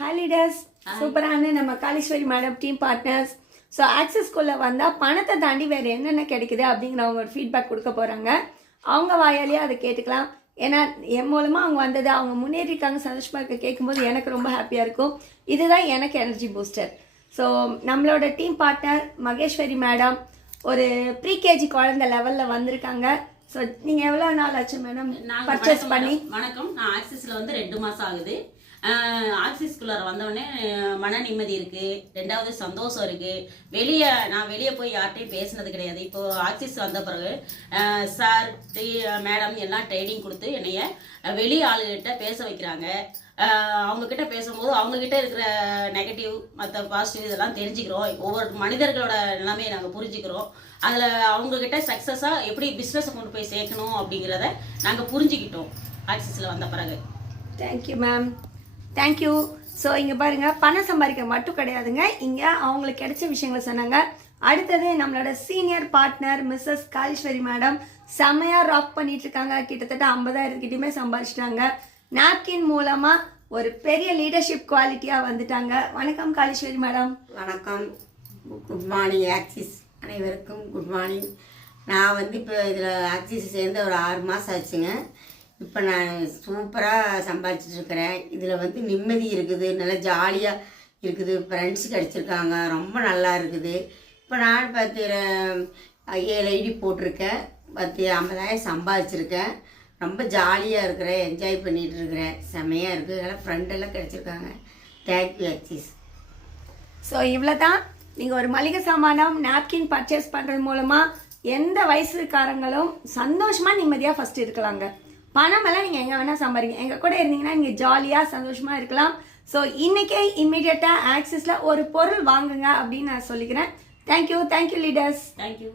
Hi leaders, சூப்பரான நம்ம Kaleeswari madam team partners. So ஆக்சஸ்குள்ளே வந்தால் பணத்தை தாண்டி வேறு என்னென்ன கிடைக்குது அப்படிங்கிற அவங்க ஒரு ஃபீட்பேக் கொடுக்க போகிறாங்க. அவங்க வாயாலேயே அதை கேட்டுக்கலாம். ஏன்னா என் மூலமாக அவங்க வந்தது, அவங்க முன்னேறிட்டாங்க, சந்தோஷமாக இருக்க கேட்கும்போது எனக்கு ரொம்ப ஹாப்பியாக இருக்கும். இதுதான் எனக்கு எனர்ஜி பூஸ்டர். ஸோ நம்மளோட டீம் பார்ட்னர் மகேஸ்வரி மேடம் ஒரு ப்ரீகேஜி குழந்தை லெவலில் வந்திருக்காங்க. ஸோ நீங்கள் எவ்வளோ நாள் ஆச்சு மேடம் பர்ச்சேஸ் பண்ணி? வணக்கம், நான் ஆக்சிஸில் வந்து 2 மாதம் ஆகுது. ஆக்சிஸ்குள்ளார வந்தோடனே மன நிம்மதி இருக்குது, ரெண்டாவது சந்தோஷம் இருக்குது. நான் வெளியே போய் யார்கிட்டையும் பேசினது கிடையாது. இப்போது ஆக்சிஸ் வந்த பிறகு சார் மேடம் எல்லாம் ட்ரைனிங் கொடுத்து என்னைய வெளி ஆளுகிட்ட பேச வைக்கிறாங்க. அவங்கக்கிட்ட பேசும்போது அவங்கக்கிட்ட இருக்கிற நெகட்டிவ் மற்ற பாசிட்டிவ் இதெல்லாம் தெரிஞ்சுக்கிறோம். ஒவ்வொரு மனிதர்களோட நிலைமையை நாங்கள் புரிஞ்சுக்கிறோம். அதில் அவங்கக்கிட்ட சக்ஸஸாக எப்படி பிஸ்னஸை கொண்டு போய் சேர்க்கணும் அப்படிங்கிறத நாங்கள் புரிஞ்சுக்கிட்டோம் ஆக்சிஸில் வந்த பிறகு. Thank you ma'am, thank you. ஸோ இங்கே பாருங்கள், பணம் சம்பாதிக்க மட்டும் கிடையாதுங்க, இங்கே அவங்களுக்கு கிடைச்ச விஷயங்களை சொன்னாங்க. அடுத்தது நம்மளோட senior partner Mrs Kaleeswari madam செம்மையாக ராக் பண்ணிட்டு இருக்காங்க. கிட்டத்தட்ட 50,000 கிட்டயுமே சம்பாதிச்சிட்டாங்க. நாப்கின் மூலமாக ஒரு பெரிய லீடர்ஷிப் குவாலிட்டியாக வந்துட்டாங்க. வணக்கம் காளீஸ்வரி மேடம். வணக்கம், குட் மார்னிங் ஆக்சிஸ் அனைவருக்கும் குட் மார்னிங். நான் வந்து இப்போ இதில் ஆக்சிஸ் சேர்ந்து ஒரு 6 மாதம் ஆச்சுங்க. இப்போ நான் சூப்பராக சம்பாதிச்சிட்ருக்கிறேன். இதில் வந்து நிம்மதி இருக்குது, நல்லா ஜாலியாக இருக்குது, ஃப்ரெண்ட்ஸ் கிடச்சிருக்காங்க, ரொம்ப நல்லா இருக்குது. இப்போ நான் 7 ஐடி போட்டிருக்கேன், 50,000 சம்பாதிச்சிருக்கேன். ரொம்ப ஜாலியாக இருக்கிறேன், என்ஜாய் பண்ணிகிட்டு இருக்கிறேன், செம்மையாக இருக்குது. நல்லா ஃப்ரெண்டெல்லாம் கிடச்சிருக்காங்க. Thank you Axis. ஸோ இவ்வளோ தான். நீங்கள் ஒரு மளிகை சாமானம் நாப்கின் பர்ச்சேஸ் பண்ணுறது மூலமாக எந்த வயசுக்காரங்களும் சந்தோஷமாக நிம்மதியாக ஃபஸ்ட்டு இருக்கலாங்க. பணம் எல்லாம் நீங்கள் எங்கே வேணால் சம்பாதிங்க. எங்கள் கூட இருந்தீங்கன்னா நீங்கள் ஜாலியாக சந்தோஷமாக இருக்கலாம். ஸோ இன்றைக்கே இம்மிடியட்டாக ஆக்சிஸில் ஒரு பொருள் வாங்குங்க அப்படின்னு நான் சொல்லிக்கிறேன். Thank you, thank you leaders. தேங்க்யூ.